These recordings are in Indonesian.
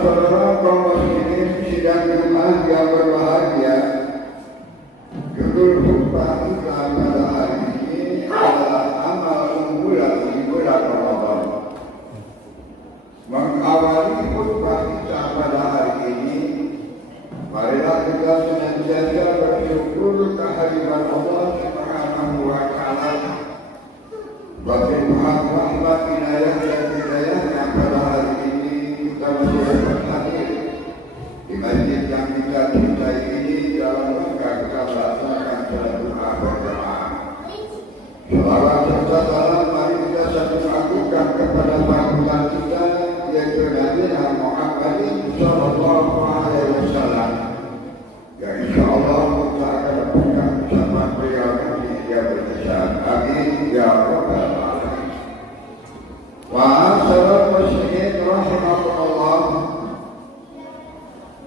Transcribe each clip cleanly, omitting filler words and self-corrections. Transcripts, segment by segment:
saudara-saudara kaum muslimin sidang Jumat yang berbahagia, judul khutbah kita pada hari ini adalah amal unggulan di bulan Ramadan. Mengawali khutbah kita pada hari ini, marilah kita senantiasa bersyukur kehadiran Allah Subhanahu wa Ta'ala. Berlimpah rahmat inayah dan hidayahnya pada hari ini kita masih dapat hadir di masjid yang kita cintai ini dalam rangka kita melaksanakan salat Jumat berjamaah. Selawat serta salam mari kita satu agukan kepada panutan kita yaitu Nabi Muhammad sallallahu alaihi wasallam. Ya insyaallah kita akan dapatkan bersama beliau nanti dia berjasa. Amin ya rabbal alamin. Wa'assalam muslimin rahimahullah.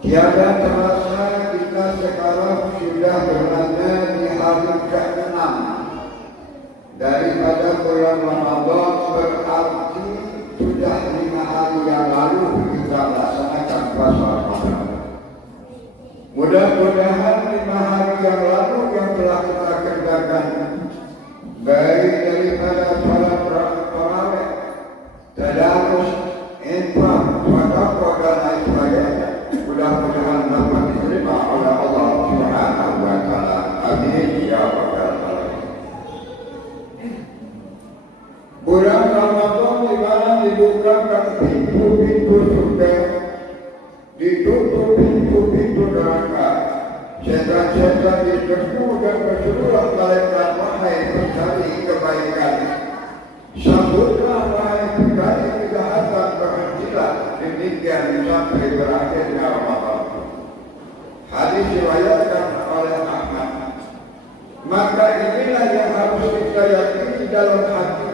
Tiada terasa kita sekarang sudah berada di hari ke-6 daripada bulan Ramadan, berarti sudah 5 hari yang lalu kita melaksanakan puasa Ramadan. Mudah-mudahan 5 hari yang lalu yang telah kita kerjakan baik daripada salat tarawih, tadarus, infak, sedekah dan lain sebagainya, mudah-mudahan dapat diterima oleh Allah Subhanahu wa Ta'ala. Amin ya rabbal alamin. Bulan Ramadan di mana dibukakan pintu-pintu surga, ditutup pintu-pintu neraka, setan-setan diserbu dan berseluruh malaikat, wahai pencari kebaikan, sambutlah wahai pencari kejahatan, berhentilah, demikian sampai berakhirnya Ramadan. Hadis diriwayatkan oleh Ahmad. Maka inilah yang harus kita yakini dalam hati.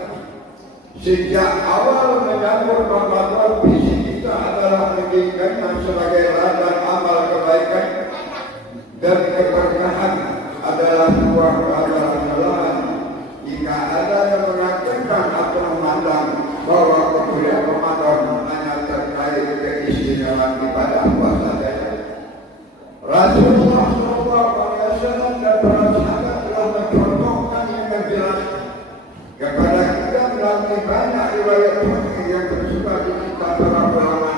Sejak awal menyambut Ramadan, visi kita adalah menjadikannya sebagai ladang amal kebaikan dan keberkahan adalah sebuah kesalahan jika ada yang mengatakan atau memandang bahwa kemuliaan Ramadan hanya terkait keistimewaan ibadah puasa saja. Rasulullah SAW dan para sahabat telah mencontohkan dengan jelas kepada kita melalui banyak riwayat yang tersebar di kitab para ulama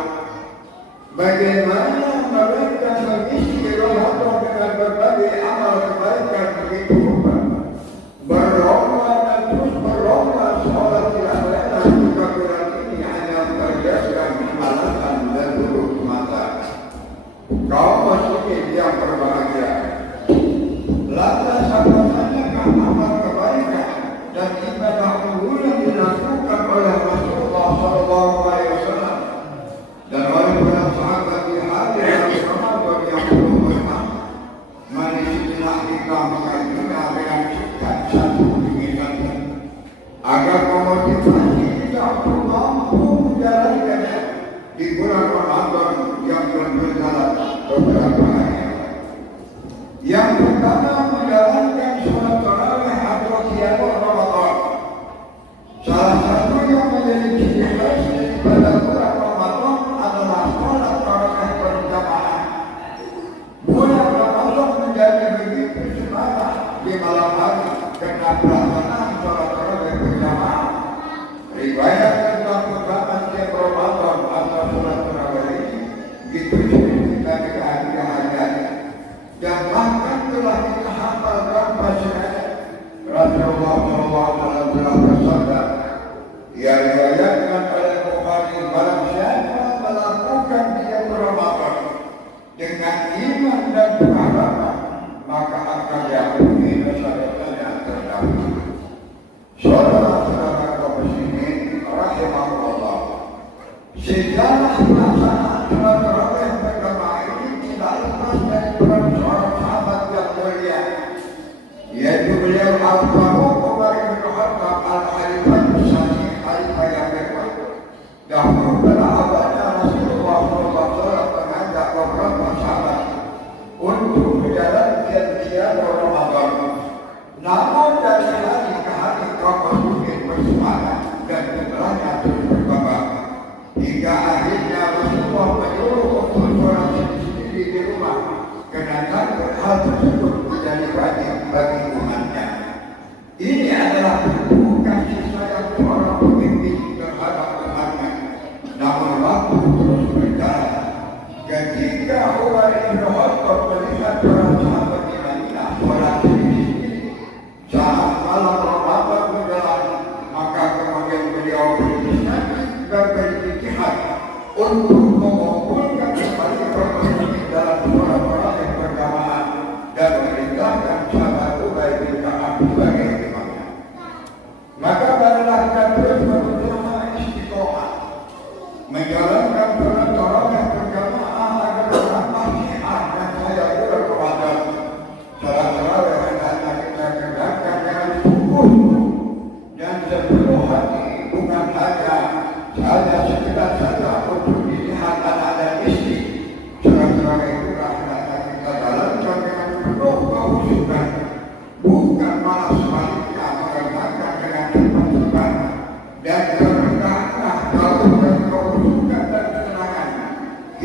bagaimana mereka mengisi Ramadan dengan berbagai amal kebaikan begitu rupa, berlomba dan terus berlomba seolah tidak rela jika bulan ini hanya terbiaskan alasan dan duduk mata. Kaum muslimin yang berbahagia, lantas apa sajakah amal kebaikan dan ibadah unggulan dilakukan oleh Rasulullah SAW dan oleh para sahabat di hari Ramadan yang penuh berkah. Mari kita mengajukan dengan sikap satu pengingat agar memotivasi kita untuk mampu menjalankannya di bulan Ramadan yang berjalan beberapa hari. Yang pertama, menjalankan sholat tarawih atau qiyam Ramadan. Salah satu yang menjadi ciri khas pada bulan Ramadan adalah sholat tarawih berjamaah. Bulan Ramadan menjadi begitu semangat di malam hari karena pelaksanaan sholat tarawih berjamaah. Riwayat tentang keutamaan tiap Ramadan atau sholat tarawih ini ditujukan ke hari-hari dan bahkan telah kita hafalkan bacaan. Rasulullah SAW telah bersabda, ia riwayatkan oleh Bukhari, barang siapa melakukan dia Ramadan dengan iman dan pengharapan, maka akan diampuni dosa-dosanya terdahulu. Saudara-saudara kaum muslimin rahimahullah, sejarah pelaksanaan sholat tarawih berjamaah ini tidak lepas dari peran seorang sahabat yang mulia, yaitu beliau Abu Bakar Umar bin Khattab al-Khalifah Tsani, Khalifah yang kedua. Dahulu pada awalnya Rasulullah SAW mengajak beberapa sahabat untuk menjalankan qiyam Ramadan. Namun dari hari ke hari kaum muslimin bersemangat dan setelahnya terus berkembang hingga akhirnya Rasulullah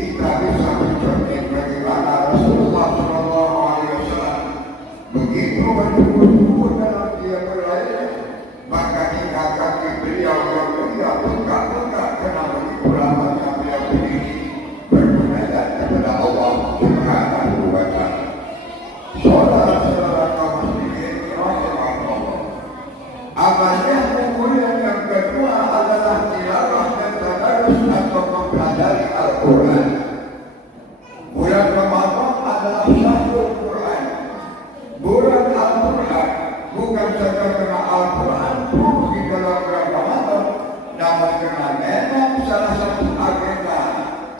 kita bisa mencontoh bagaimana Rasulullah SAW begitu bersyukur dalam dia berlayar, maka hingga kaki beliau yang mulia tegak-tegak karena begitu lamanya beliau berdiri bermunajat kepada Allah Subhanahu wa Ta'ala. Saudara-saudara kaum muslimin rahimahullah, amalnya kemuliaan yang kedua adalah tilawah dan tadarus atau mempelajari Al-Quran. Bulan Ramadan adalah syahrul Quran, bulan Al-Quran. Bukan saja karena Al-Quran pun di dalam bulan Ramadan, namun karena memang salah satu agenda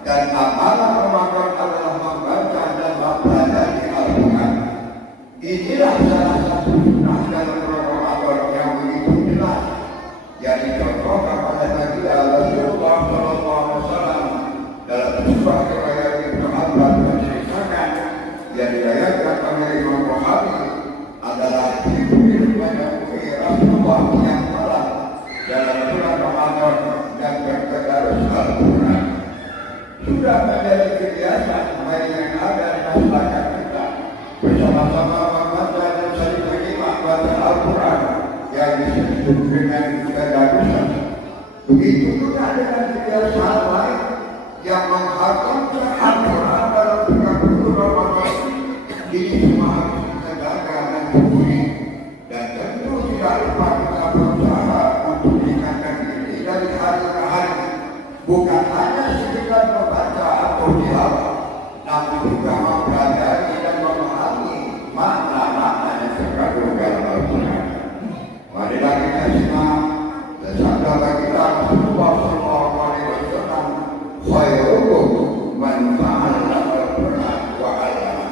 dan amalan Ramadan adalah membaca dan mempelajari Al-Quran. Inilah salah satu sunnah dalam bulan Ramadan yang begitu jelas yang dicontohkan pada Nabi Rasulullah SAW dalam sebuah riwayat Ibnu Abbas menceritakan yang diriwayatkan oleh Imam Bukhari adalah Jibril menemui Rasulullah yang malam dalam bulan Ramadan dan bertadarus Al-Quran. Sudah menjadi kebiasaan baik yang ada di masyarakat kita bersama-sama membaca dan saling menyimak baca Al-Quran yang disebut dengan tadarusan. Begitu juga dengan kebiasaan lain yang menghatamkan Al-Quran dalam 30 Ramadan. Ini semua harus kita jaga dan syukuri, dan tentu tidak lupa kita berusaha untuk meningkatkan diri dari hari ke hari, bukan hanya sekedar membaca atau tilawah, namun juga mempelajari dan memahami makna-makna yang terkandung dalam Al-Quran. Marilah kita simak sabda baginda Rasulullah SAW, khairukum man ta'allama al-Quran wa 'allama.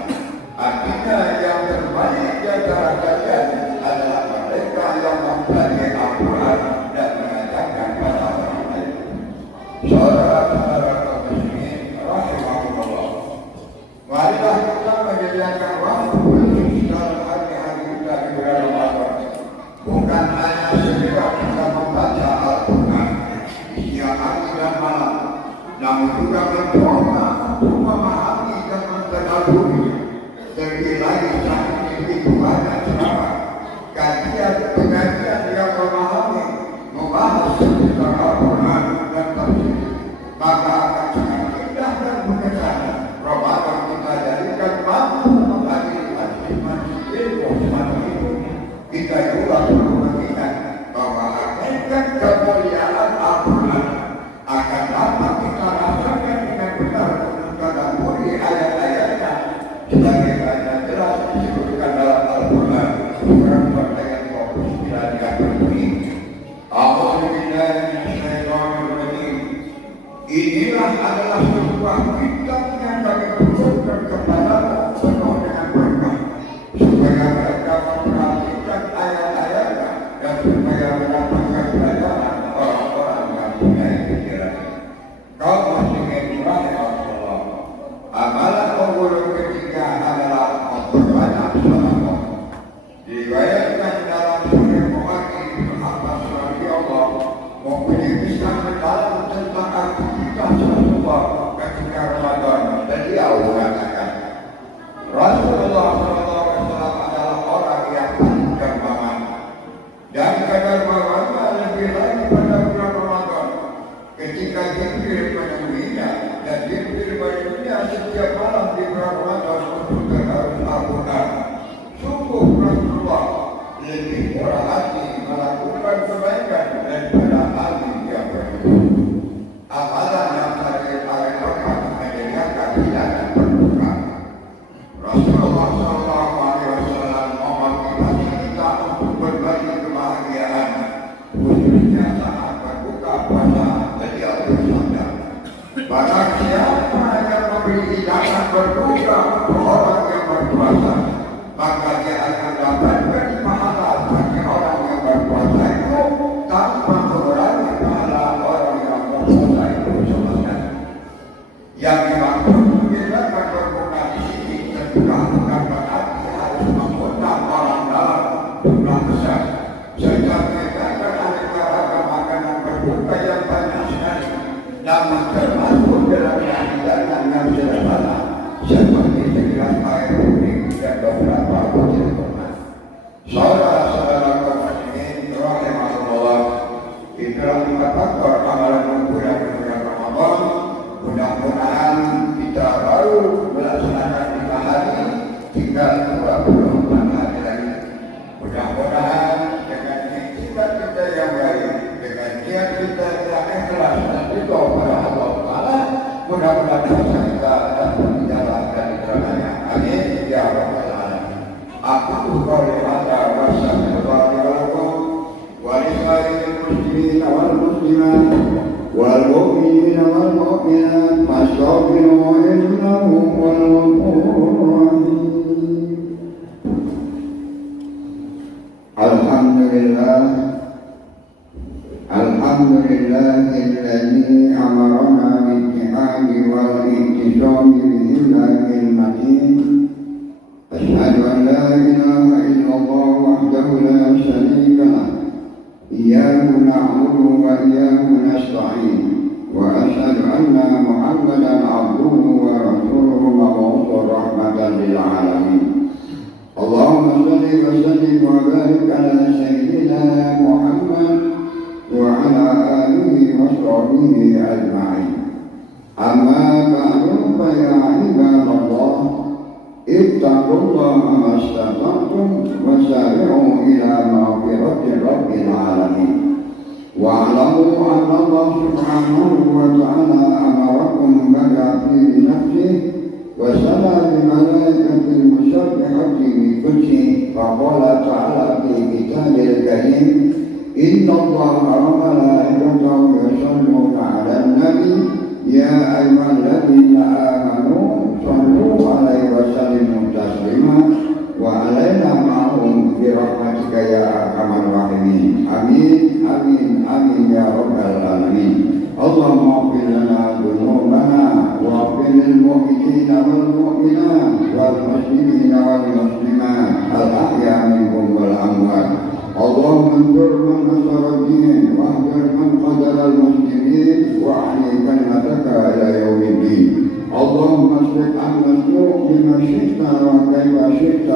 Artinya yang terbaik di antara kalian adalah mereka yang mempelajari Al-Quran dan mengajarkan kepada orang lain. Saudara-saudara kaum muslimin rahimahullah, marilah kita menyediakan waktu bersuci dalam hari-hari kita di bulan Ramadan. Bukan hanya sekedar kita membaca Al-Quran di siang hari dan malam, namun juga mencoba untuk memahami dan mentadaburi. Terlebih lagi saat ini begitu banyak ceramah, kajian pengajian yang memahami, membahas seputar Al-Quran dan tafsir, maka akan sangat indah dan berkesan. Ramadan kita jadikan mampu menghadiri majlis-majlis ilmu semacam itu. Kita juga perlu mengingat bahwa hakikat kemuliaan Al-Quran akan dapat kita rasakan dengan benar mentadabburi ayat-ayatnya, sebagaimana jelas disebutkan dalam Al-Quran surat ayat 29 yang berbunyi, A'udzubillahi minasyaitonir rajim. Inilah adalah sebuah kitab yang kami turunkan kepadamu penuh dengan berkah, supaya mereka memperhatikan ayat-ayatnya dan supaya mendapatkan pelajaran orang-orang yang punya pikiran. Kaum muslimin rahimahullah, amalan unggul ketiga adalah memperbanyak sedekah. Diriwayatkan dalam Sahih Bukhari Ibnu Abbas radhiyallahu mempunyai kisah mendalam tentang aktivitas Rasulullah ketika Ramadan. Beliau mengatakan, Rasulullah SAW adalah orang yang paling dermawan, dan kedermawannya lebih lagi pada bulan Ramadan ketika Jibril menemuinya, dan Jibril menemuinya setiap malam di bulan Ramadan untuk tadarus Al-Quran. Sungguh Rasulullah lebih murah hati melakukan kebaikan daripada ahli yang bersyukur. Amalan yang terakhir adalah menyediakan hidangan berbuka. Rasulullah SAW memotivasi kita untuk berbagi kebahagiaan, khususnya saat berbuka puasa. Beliau bersabda, barang siapa yang memberi hidangan berbuka untuk orang yang berpuasa, maka dia akan dapatkan pahala bagi orang yang berpuasa itu tanpa mengurangi pahala orang yang berpuasa itu sebenarnya. Yang dimaksud menghilangkan berbuka di sini tentulah bukan berarti harus mengundang orang dalam jumlah besar, sehingga menyediakan aneka ragam makanan berbuka yang banyak sekali, namun termasuk dalam hidangan kepada dosa kita dan menjalankan kerananya. Amin ya rabbal alamin. Aku qouli hadza wa astaghfirullaha li wa lakum wa lisa'iril muslimina wal muslimat wal mu'minina wal mu'minat fastaghfiruhu innahu huwal ghafurur rahim. Alhamdulillahilladzi amarna bil-ittihadi wal-ihtisami billahil matin. Asyhadu an la ilaha illallah wahdahu la syarika lah. Iyyahu na'budu wa iyyahu nasta'in. Wa asyhadu anna Muhammadan abduhu wa rasuluhu mab'utsun rahmatan lil alamin. Allahumma shalli wa sallim wa barik ala sayyidina Muhammad wa ala alihi wa sahbihi ajma'in. Amma ba'du fa ya ibadallah ittaqullaha mastata'tum wa sari'u ila maghfirati rabbil alamin. Wa'lamu anna Allah subhanahu wa ta'ala amarakum bima fi nafsihi وسلام الملائكة المسبحة بقدسه فقال تعالى في كتابه الكريم إن الله وملائكته يصلون على النبي يا أيها الذين آمنوا صلوا عليه وسلموا تسليما وعلينا معهم برحمتك يا أرحم الراحمين. آمين آمين آمين يا رب العالمين. اللهم اغفر لنا ذنوبنا واغفر للمؤمنين والمؤمنات والمسلمين والمسلمات الأحياء منهم والأموات. اللهم انصر من نصر الدين واهدر من قتل المسلمين واحيي كلمتك إلى يوم الدين. اللهم اصلح أهل السوء بما شئت وكيف شئت